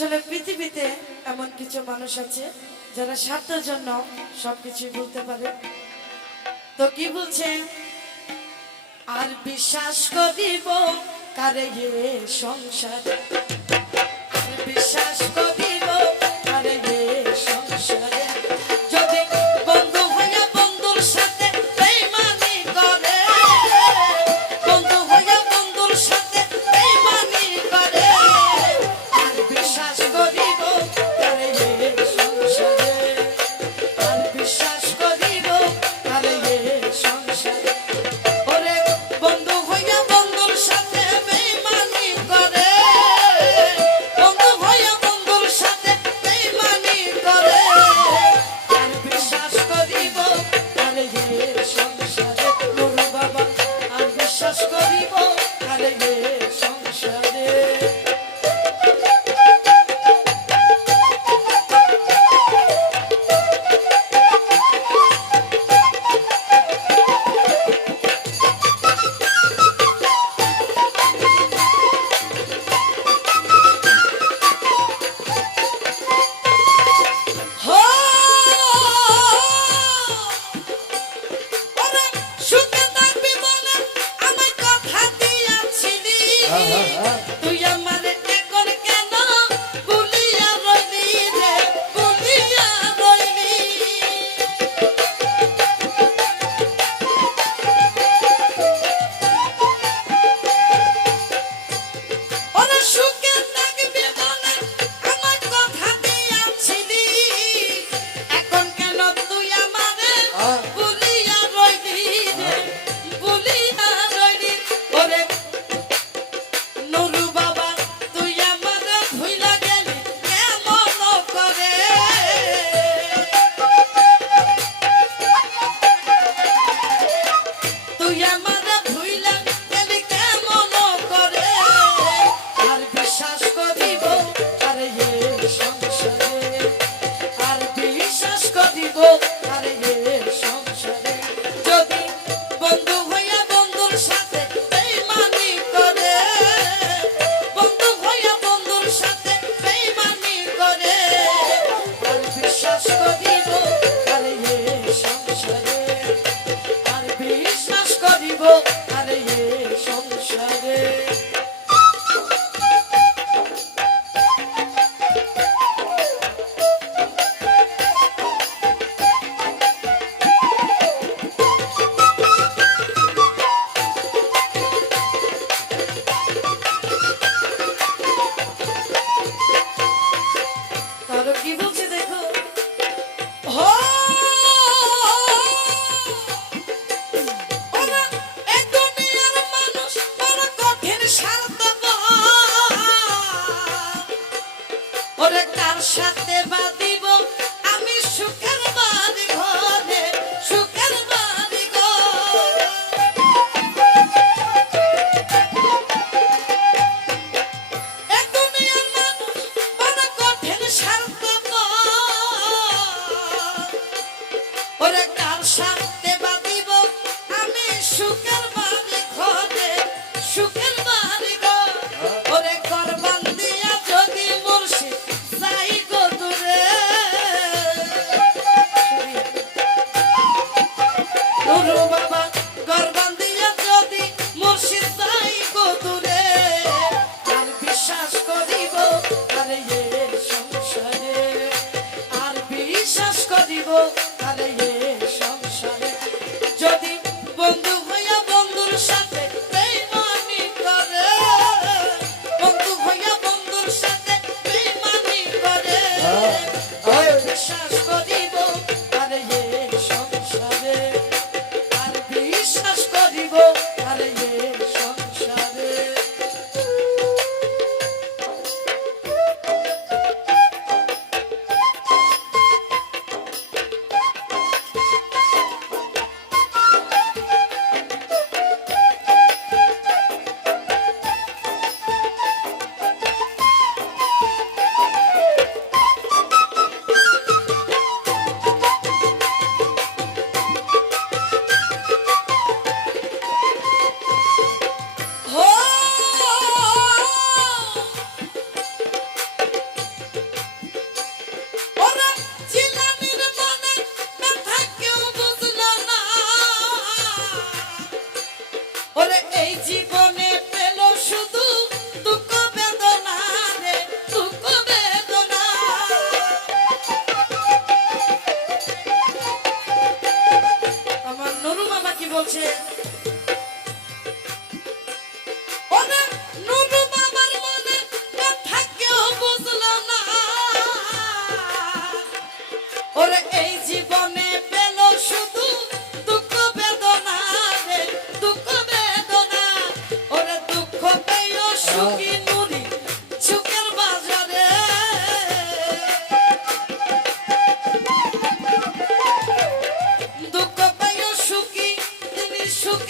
আসলে পৃথিবীতে এমন কিছু মানুষ আছে যারা স্বার্থের জন্য সবকিছু বলতে পারে। তো কি বলছে? আর বিশ্বাস করিব কারে হে সংসার? বিশ্বাস করি Çok